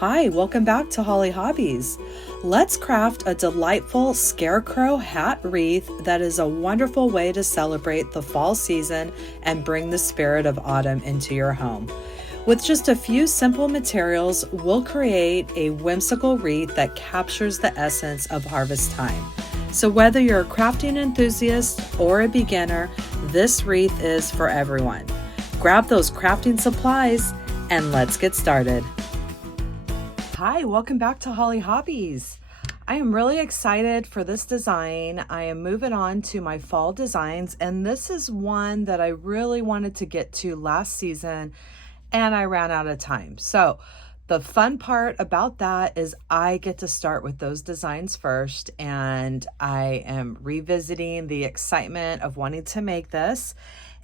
Hi, welcome back to Hollie Hobbies. Let's craft a delightful Scarecrow hat wreath that is a wonderful way to celebrate the fall season and bring the spirit of autumn into your home. With just a few simple materials, we'll create a whimsical wreath that captures the essence of harvest time. So whether you're a crafting enthusiast or a beginner, this wreath is for everyone. Grab those crafting supplies and let's get started. Hi, welcome back to Hollie Hobbies. I am really excited for this design. I am moving on to my fall designs, and this is one that I really wanted to get to last season and I ran out of time. So the fun part about that is I get to start with those designs first, and I am revisiting the excitement of wanting to make this.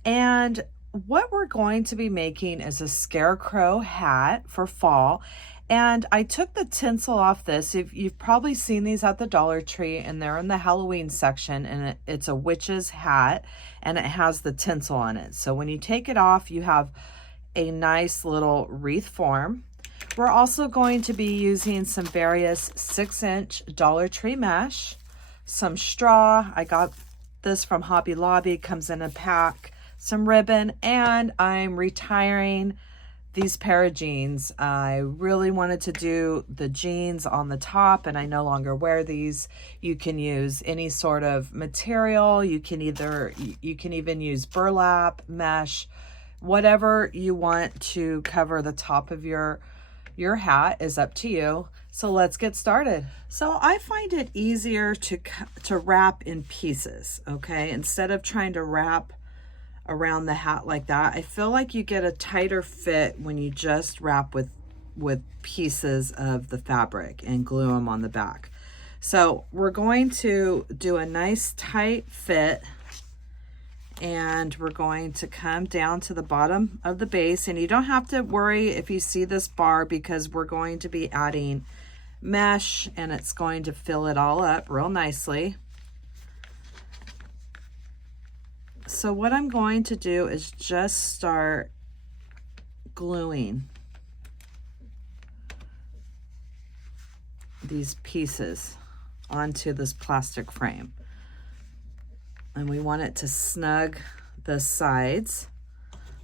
And what we're going to be making is a Scarecrow hat for fall. And I took the tinsel off this. If you've probably seen these at the Dollar Tree, and they're in the Halloween section, and it's a witch's hat and it has the tinsel on it. So when you take it off, you have a nice little wreath form. We're also going to be using some various 6-inch Dollar Tree mesh, some straw. I got this from Hobby Lobby, comes in a pack, some ribbon, and I'm retiring these pair of jeans. I really wanted to do the jeans on the top, and I no longer wear these. You can use any sort of material. You can even use burlap, mesh, whatever you want to cover the top of your hat is up to you. So let's get started. So I find it easier to wrap in pieces, okay? Instead of trying to wrap around the hat like that, I feel like you get a tighter fit when you just wrap with pieces of the fabric and glue them on the back. So we're going to do a nice tight fit, and we're going to come down to the bottom of the base, and you don't have to worry if you see this bar, because we're going to be adding mesh and it's going to fill it all up real nicely. So what I'm going to do is just start gluing these pieces onto this plastic frame. And we want it to snug the sides.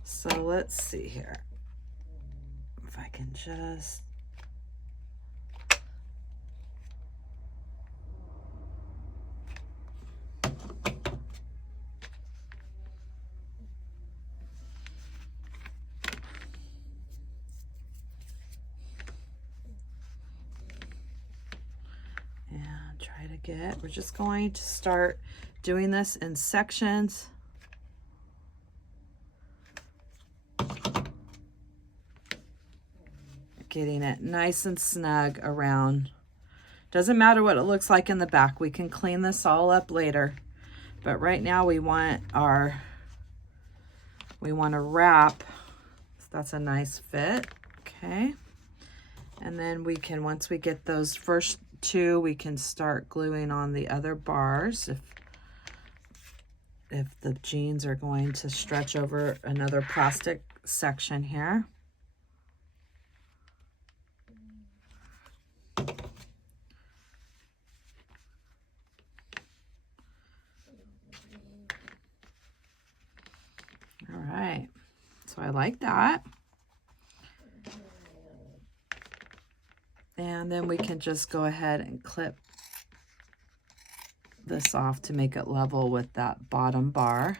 So let's see here. If I can just... we're just going to start doing this in sections. Getting it nice and snug around. Doesn't matter what it looks like in the back. We can clean this all up later. But right now we want to wrap. So that's a nice fit. Okay. And then we can, once we get those first two, we can start gluing on the other bars if the jeans are going to stretch over another plastic section here. All right, so I like that. And then we can just go ahead and clip this off to make it level with that bottom bar.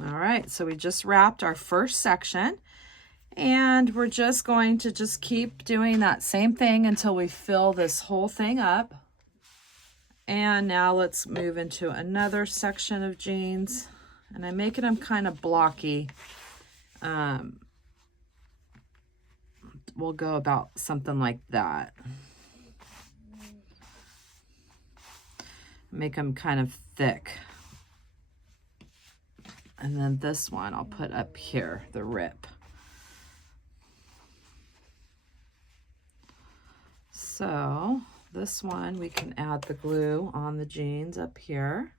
All right, so we just wrapped our first section, and we're just going to just keep doing that same thing until we fill this whole thing up. And now let's move into another section of jeans, and I'm making them kind of blocky. We'll go about something like that. Make them kind of thick. And then this one I'll put up here, the rip. So this one, we can add the glue on the jeans up here.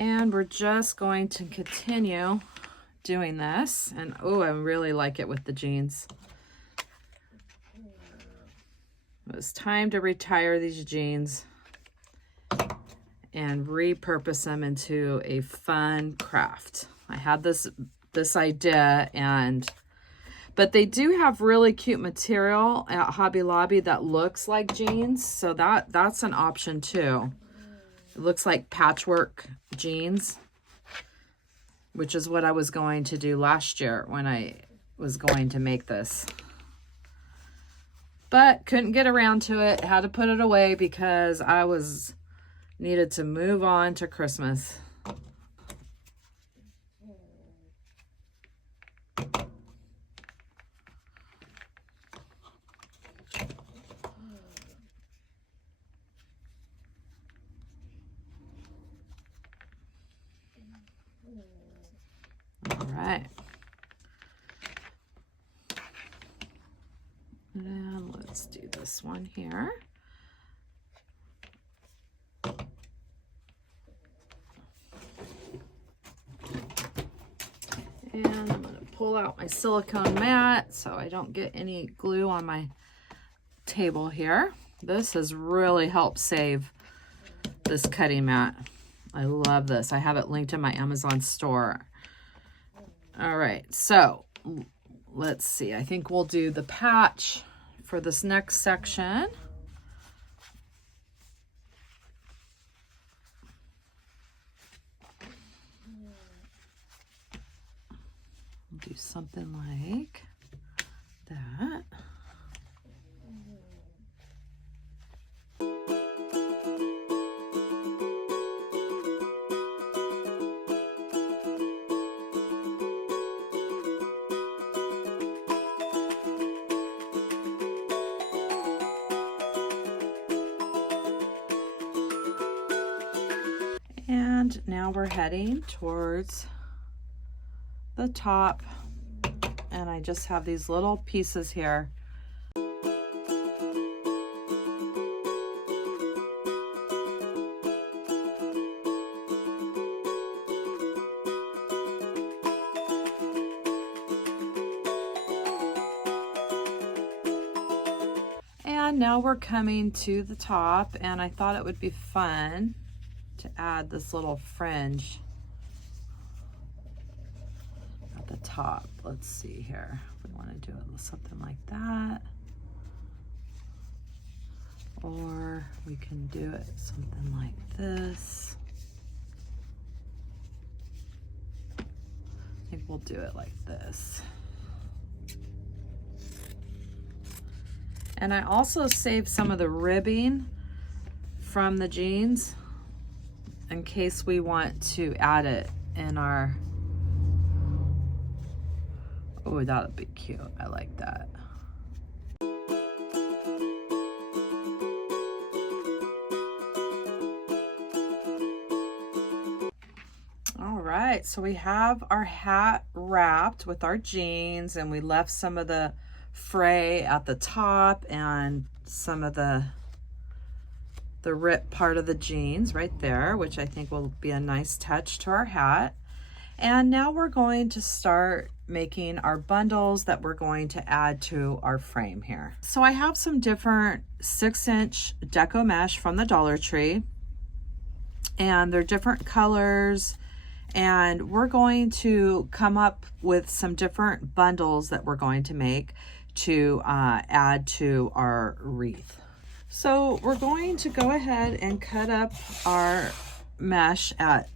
And we're just going to continue doing this. And oh, I really like it with the jeans. It was time to retire these jeans and repurpose them into a fun craft. I had this idea, but they do have really cute material at Hobby Lobby that looks like jeans, so that's an option too. It looks like patchwork jeans, which is what I was going to do last year when I was going to make this. But couldn't get around to it, had to put it away because I needed to move on to Christmas. All right. And let's do this one here. And I'm going to pull out my silicone mat so I don't get any glue on my table here. This has really helped save this cutting mat. I love this. I have it linked in my Amazon store. All right, so let's see. I think we'll do the patch for this next section. Do something like that. And now we're heading towards the top, and I just have these little pieces here. And now we're coming to the top, and I thought it would be fun to add this little fringe at the top. Let's see here. We want to do it with something like that, or we can do it something like this. I think we'll do it like this. And I also saved some of the ribbing from the jeans in case we want to add it in our, oh, that would be cute. I like that. All right, so we have our hat wrapped with our jeans, and we left some of the fray at the top and some of the rip part of the jeans right there, which I think will be a nice touch to our hat. And now we're going to start making our bundles that we're going to add to our frame here. So I have some different 6-inch deco mesh from the Dollar Tree, and they're different colors, and we're going to come up with some different bundles that we're going to make to add to our wreath. So we're going to go ahead and cut up our mesh at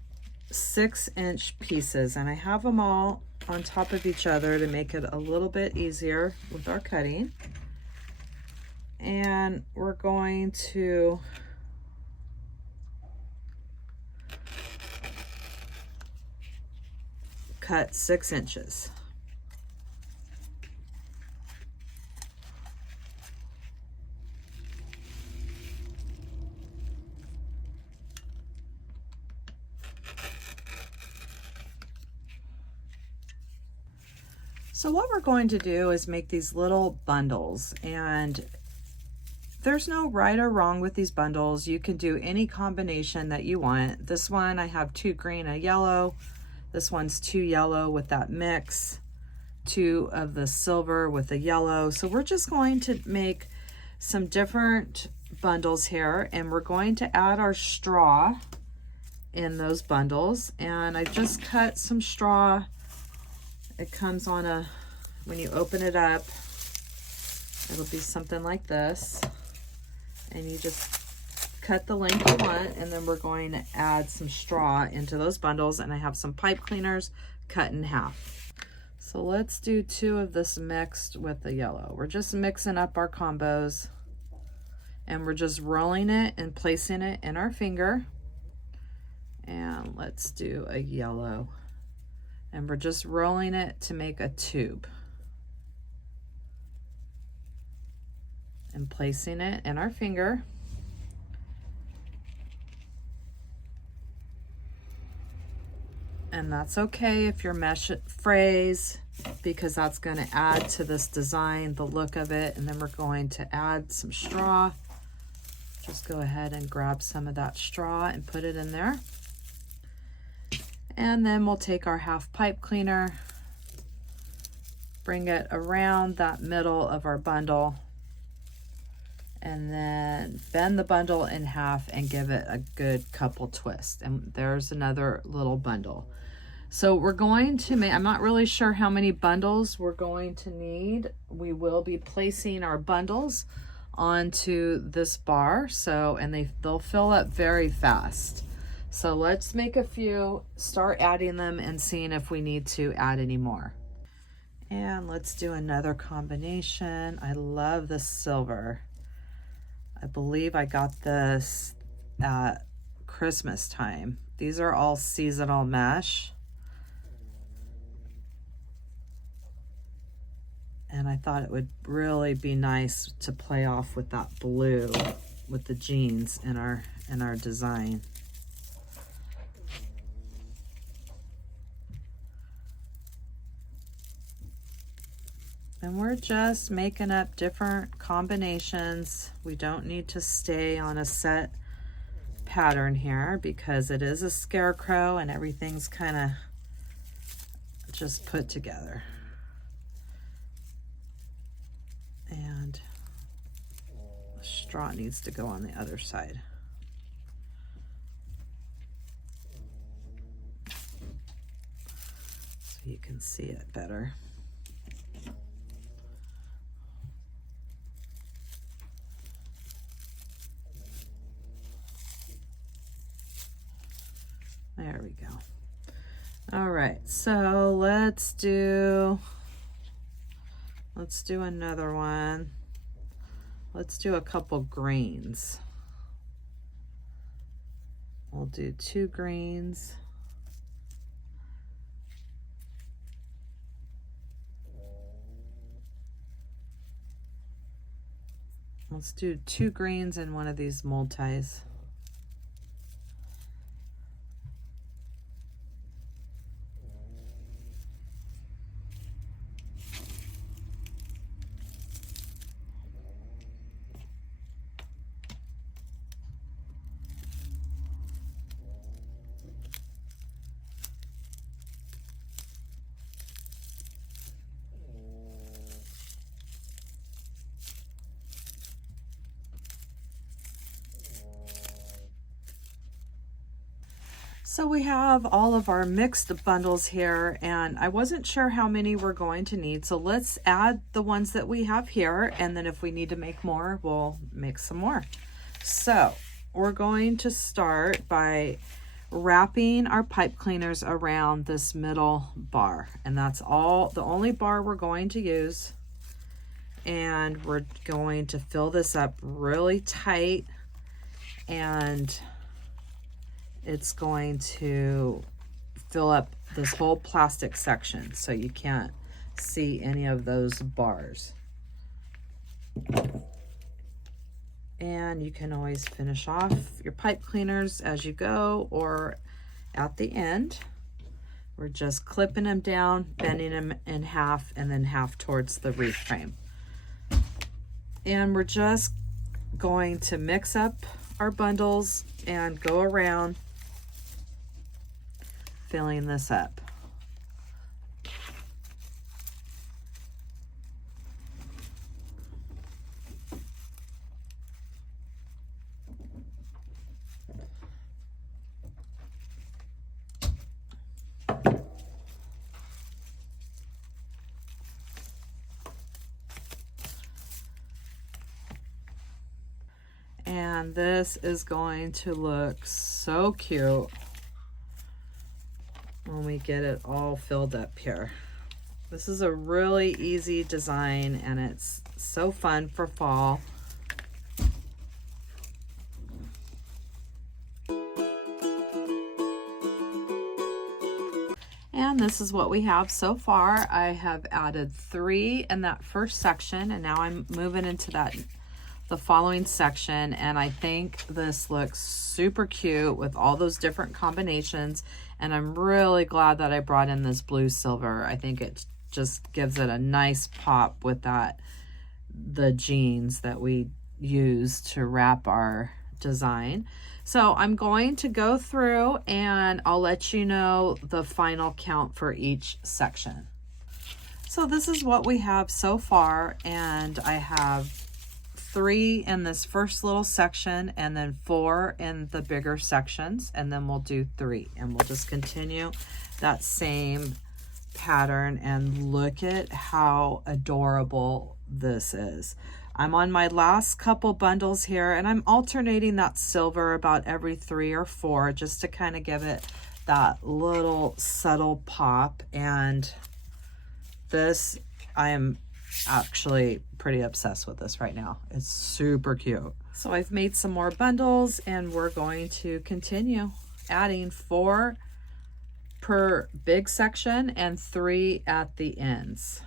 6-inch pieces, and I have them all on top of each other to make it a little bit easier with our cutting. And we're going to cut 6 inches. So what we're going to do is make these little bundles, and there's no right or wrong with these bundles. You can do any combination that you want. This one, I have 2 green and yellow. This one's 2 yellow with that mix, 2 of the silver with the yellow. So we're just going to make some different bundles here, and we're going to add our straw in those bundles. And I just cut some straw. It comes on a, when you open it up, it'll be something like this. And you just cut the length you want, and then we're going to add some straw into those bundles. And I have some pipe cleaners cut in half. So let's do 2 of this mixed with the yellow. We're just mixing up our combos, and we're just rolling it and placing it in our finger. And let's do a yellow, and we're just rolling it to make a tube and placing it in our finger. And that's okay if your mesh frays, because that's going to add to this design, the look of it. And then we're going to add some straw. Just go ahead and grab some of that straw and put it in there. And then we'll take our half pipe cleaner, bring it around that middle of our bundle, and then bend the bundle in half and give it a good couple twists. And there's another little bundle. So we're going to make, I'm not really sure how many bundles we're going to need. We will be placing our bundles onto this bar. So, and they'll fill up very fast. So let's make a few, start adding them and seeing if we need to add any more. And let's do another combination. I love the silver. I believe I got this at Christmas time. These are all seasonal mesh. And I thought it would really be nice to play off with that blue with the jeans in our design. And we're just making up different combinations. We don't need to stay on a set pattern here because it is a scarecrow and everything's kind of just put together. And the straw needs to go on the other side. So you can see it better. There we go. All right, so let's do another one. Let's do a couple greens. We'll do 2 greens. Let's do 2 greens in one of these mold ties. So we have all of our mixed bundles here, and I wasn't sure how many we're going to need. So let's add the ones that we have here, and then if we need to make more, we'll make some more. So we're going to start by wrapping our pipe cleaners around this middle bar, and that's all, the only bar we're going to use. And we're going to fill this up really tight, and it's going to fill up this whole plastic section so you can't see any of those bars. And you can always finish off your pipe cleaners as you go or at the end. We're just clipping them down, bending them in half, and then half towards the wreath frame. And we're just going to mix up our bundles and go around filling this up. And this is going to look so cute when we get it all filled up here. This is a really easy design and it's so fun for fall. And this is what we have so far. I have added 3 in that first section, and now I'm moving into the following section, and I think this looks super cute with all those different combinations, and I'm really glad that I brought in this blue silver. I think it just gives it a nice pop with the jeans that we use to wrap our design. So I'm going to go through and I'll let you know the final count for each section. So this is what we have so far, and I have 3 in this first little section and then 4 in the bigger sections, and then we'll do 3 and we'll just continue that same pattern. And look at how adorable this is. I'm on my last couple bundles here, and I'm alternating that silver about every 3 or 4 just to kind of give it that little subtle pop. And this, I am actually pretty obsessed with this right now. It's super cute. So I've made some more bundles, and we're going to continue adding 4 per big section and 3 at the ends.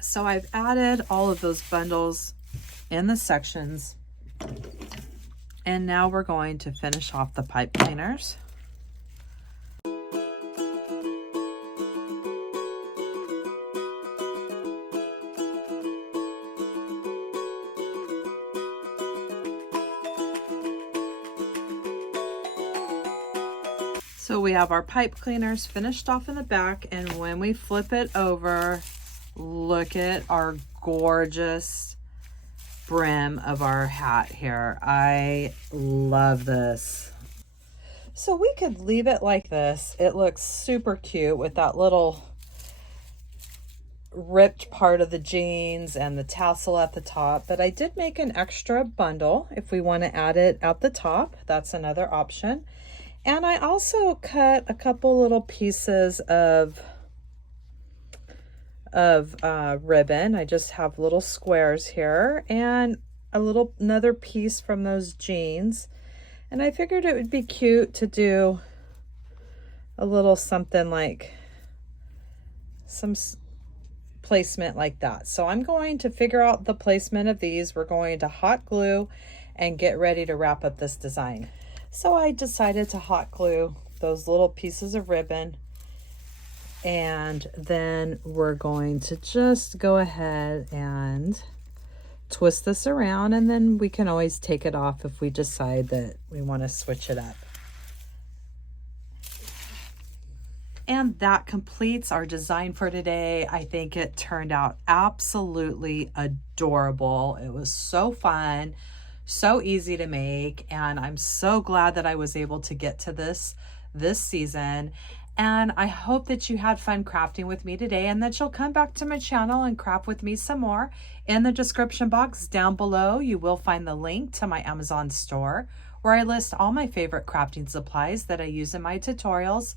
So I've added all of those bundles in the sections, and now we're going to finish off the pipe cleaners. So we have our pipe cleaners finished off in the back, and when we flip it over, look at our gorgeous brim of our hat here. I love this. So we could leave it like this. It looks super cute with that little ripped part of the jeans and the tassel at the top, but I did make an extra bundle if we want to add it at the top. That's another option. And I also cut a couple little pieces of ribbon. I just have little squares here and another piece from those jeans, and I figured it would be cute to do a little something like some placement like that. So I'm going to figure out the placement of these. We're going to hot glue and get ready to wrap up this design. So I decided to hot glue those little pieces of ribbon, and then we're going to just go ahead and twist this around, and then we can always take it off if we decide that we want to switch it up. And that completes our design for today. I think it turned out absolutely adorable. It was so fun, so easy to make, and I'm so glad that I was able to get to this season. And I hope that you had fun crafting with me today, and that you'll come back to my channel and craft with me some more. In the description box down below, you will find the link to my Amazon store, where I list all my favorite crafting supplies that I use in my tutorials.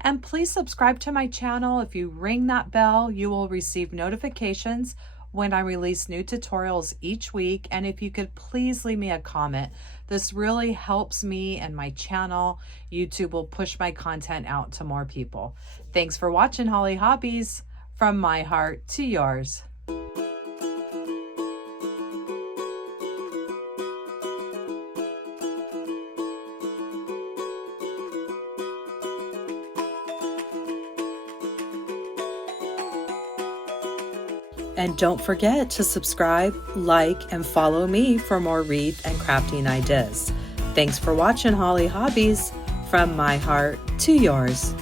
And please subscribe to my channel. If you ring that bell, you will receive notifications when I release new tutorials each week. And if you could please leave me a comment, this really helps me and my channel. YouTube will push my content out to more people. Thanks for watching Hollie Hobbies. From my heart to yours. And don't forget to subscribe, like, and follow me for more wreath and crafting ideas. Thanks for watching Hollie Hobbies. From my heart to yours.